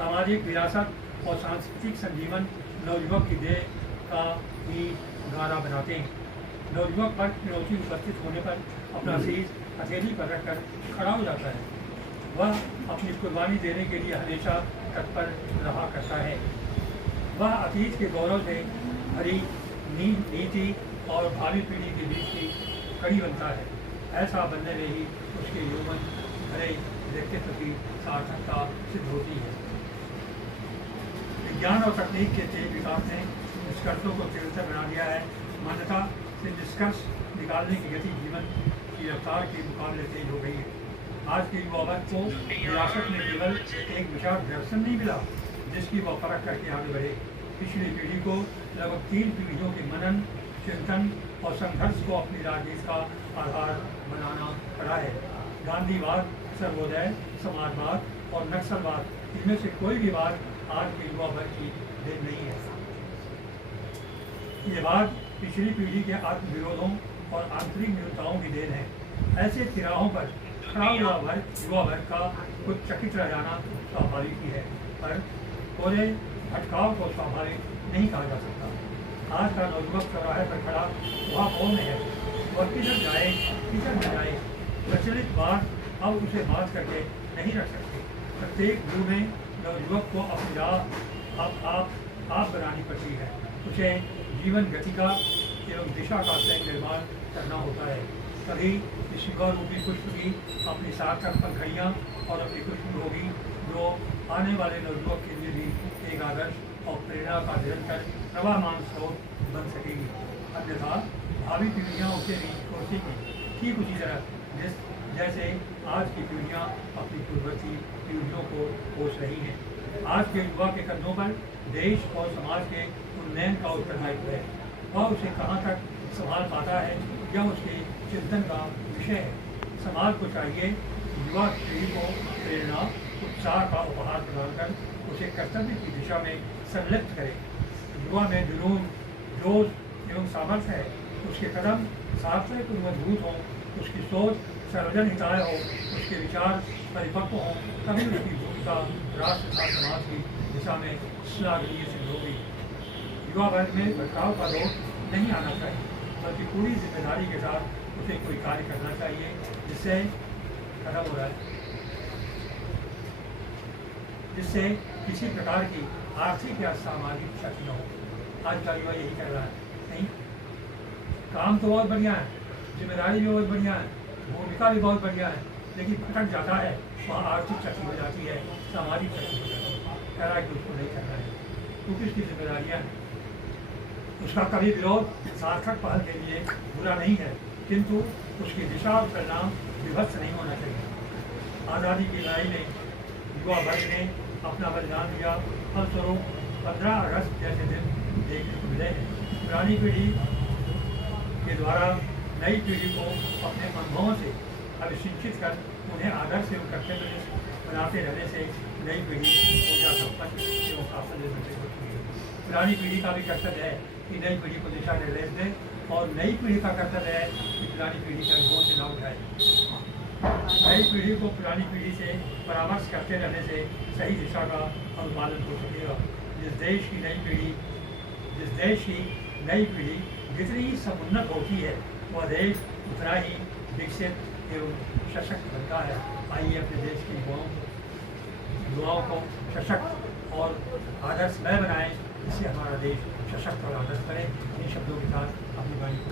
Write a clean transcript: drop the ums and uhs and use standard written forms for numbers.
सामाजिक विरासत और सांस्कृतिक संजीवन नवयुवक की देह का ही गारा बनाते हैं। नवयुवक पर चुनौती उपस्थित होने पर अपना शीश हथेली पर रखकर खड़ा हो जाता है। वह अपनी कुर्बानी देने के लिए हमेशा तत्पर रहा करता है। वह अतीत के गौरव से भरी नीति और भावी पीढ़ी के बीच की कड़ी बनता है। ऐसा बनने में ही उसके यौवन भरे व्यक्तित्व की सार्थकता सिद्ध होती है। विज्ञान और तकनीक के तेज विकास ने निष्कर्षों को तीव्रतर बना दिया है। मान्यता से निष्कर्ष निकालने की गति जीवन की रफ्तार के मुकाबले तेज हो गई है। आज के युवा वर्ग को विरासत में केवल एक विचार दर्शन नहीं मिला जिसकी वह परख करके आगे बढ़े। पिछली पीढ़ी को लगभग 3 पीढ़ियों के मनन, चिंतन और संघर्ष को अपनी राजनीति का आधार बनाना पड़ा है। गांधीवाद, सर्वोदय, समाजवाद और नक्सलवाद, इनमें से कोई भी बात आज के युवा वर्ग की देन नहीं है। ये बात पिछली पीढ़ी के आत्म विरोधों और आंतरिक न्यूनताओं की देन है। ऐसे तिराहों पर खड़ा हुआ युवा वर्ग का कुछ चकित रह जाना स्वाभाविक ही है, पर पूरे भटकाव को स्वाभाविक नहीं कहा जा सकता। आज का नौजुवक चौराहे पर खड़ा वह कौन है और किधर जाए किधर न जाए, प्रचलित बात अब उसे बात करके नहीं रख सकते। प्रत्येक गुरु में नवयुवक को अपनी राह आप बनानी पड़ती है। उसे जीवन गति का एवं दिशा का सही निर्माण करना होता है। तभी इस युवा रूपी पुष्प की अपनी सार्थक पंखड़ियाँ और अपनी खुशबू होगी जो आने वाले नवयुवक के लिए भी एक आदर्श और प्रेरणा का निरंतर प्रवाहमान स्रोत बन सकेगी। अन्यथा भावी पीढ़ियाँ उसे भी सोचेंगी ठीक उसी तरह जैसे आज की पीढ़ियाँ अपनी पूर्ववर्ती पीढ़ियों को कोस रही हैं। आज के युवा के कंधों पर देश और समाज के उन्नयन का उत्तरदायित्व है। वह उसे कहाँ तक संभाल पाता है यह उसके चिंतन का विषय है। समाज को चाहिए युवा पीढ़ी को प्रेरणा, उत्साह का उपहार प्रदान कर उसे कर्तव्य की दिशा में संलिप्त करे। युवा में जुनून, जोश एवं सामर्थ्य है। उसके कदम सार्थक और मजबूत हों, उसकी सोच सर्वजन हिताय हो, उसके विचार परिपक्व हों, तभी उसकी भूमिका राष्ट्र तथा समाज की दिशा में श्लाघनीय सिद्ध होगी। युवा वर्ग में बदलाव का दौर नहीं आना चाहिए, बल्कि पूरी जिम्मेदारी के साथ उसे कोई कार्य करना चाहिए जिससे खत्म हो रहा है, जिससे किसी प्रकार की आर्थिक या सामाजिक क्षति न हो। आज का युवा यही कर रहा है। नहीं, काम तो बहुत बढ़िया है, जिम्मेदारी भी बहुत बढ़िया है, भूमिका भी बहुत बढ़िया है, लेकिन भटक जाता है, वहाँ आर्थिक क्षति हो जाती है, सामाजिक क्षति हो जाती है। कह रहा है कि उसको नहीं करना है क्योंकि उसकी जिम्मेदारियाँ हैं। उसका कभी विरोध सार्थक पहल के लिए बुरा नहीं है, किंतु उसकी दिशा और परिणाम विभत्स नहीं होना चाहिए। आज़ादी की लड़ाई में युवा वर्ग ने अपना बलिदान दिया, फलस्वरूप 15 अगस्त जैसे दिन देखने को मिले हैं। पुरानी पीढ़ी के द्वारा नई पीढ़ी को अपने अनुभवों से अभिशिक्षित कर उन्हें आदर्श एवं कर्तव्य बनाते रहने से नई पीढ़ी ऊर्जा संपन्न एवं साफल्य होती है। पुरानी पीढ़ी का भी कर्तव्य है कि नई पीढ़ी को दिशा निर्देश दे और नई पीढ़ी का कर्तव्य है कि पुरानी पीढ़ी के अनुभवों से लाभ उठाए। नई पीढ़ी को पुरानी पीढ़ी से परामर्श करते रहने से सही दिशा का अनुपालन हो सकेगा। जिस देश की नई पीढ़ी जितनी समुन्नत होती है वह देश उतना ही विकसित एवं सशक्त बनता है। आइए अपने देश के युवाओं को सशक्त और आदर्शमय बनाएं, जिससे हमारा देश सशक्त और आदर्श बने। इन शब्दों के साथ अपनी वाणी को